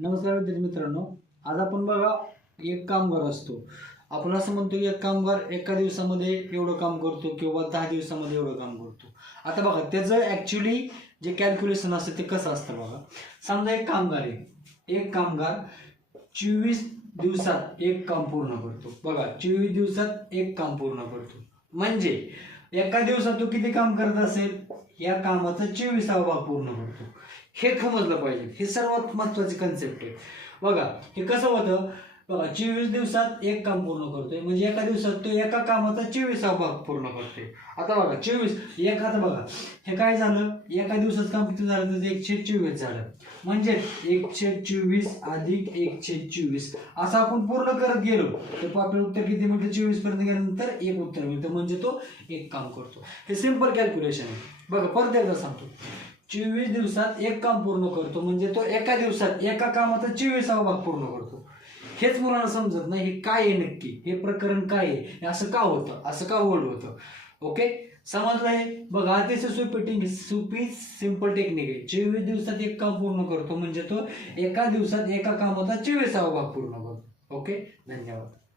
नमस्कार विद्यार्थी मित्रांनो, आज आपण बघा एक कामगार असतो. आपण असं म्हणतो की एक कामगार एका दिवसामध्ये एवढं काम करतो किंवा 10 दिवसामध्ये एवढं काम करतो. आता बघा त्याचं ॲक्च्युली जे कॅल्क्युलेशन असतं ते कसं असतं बघा. समजा एक कामगार आहे, एक कामगार 24 दिवसात एक काम पूर्ण करतो. बघा 24 दिवसात एक काम पूर्ण करतो म्हणजे एका दिवसात तो किती काम करत असेल, या कामाचा 24वा भाग पूर्ण करतो. हे समजलं पाहिजे, हे सर्वात महत्वाची कन्सेप्ट आहे. बघा हे कसं होतं, बघा 24 दिवसात एक काम पूर्ण करतोय म्हणजे एका दिवसात तो एका कामाचा 24वा भाग पूर्ण करतोय. आता बघा 24 एक, आता बघा हे काय झालं, एका दिवसात काम किती झालं तर 124 झालं. म्हणजे 124 अधिक 124 असं आपण पूर्ण करत गेलो तर आपलं उत्तर किती मिळतं, 24 पर्यंत गेल्यानंतर एक उत्तर मिळतं म्हणजे तो एक काम करतो. हे सिंपल कॅल्क्युलेशन आहे. बघा परत एकदा सांगतो, 24 दिवसात एक काम पूर्ण करतो म्हणजे तो एका दिवसात एका कामाचा 24वा भाग पूर्ण करतो. हेच मुलांना समजत नाही, हे काय आहे नक्की, हे प्रकरण काय आहे, असं का होतं, असं का होल्ड होतं. ओके समजलंय. बघा अतिशय सोपी सिंपल टेक्निक आहे. 24 दिवसात एक काम पूर्ण करतो म्हणजे तो एका दिवसात एका कामाचा 24वा भाग पूर्ण करतो. ओके धन्यवाद.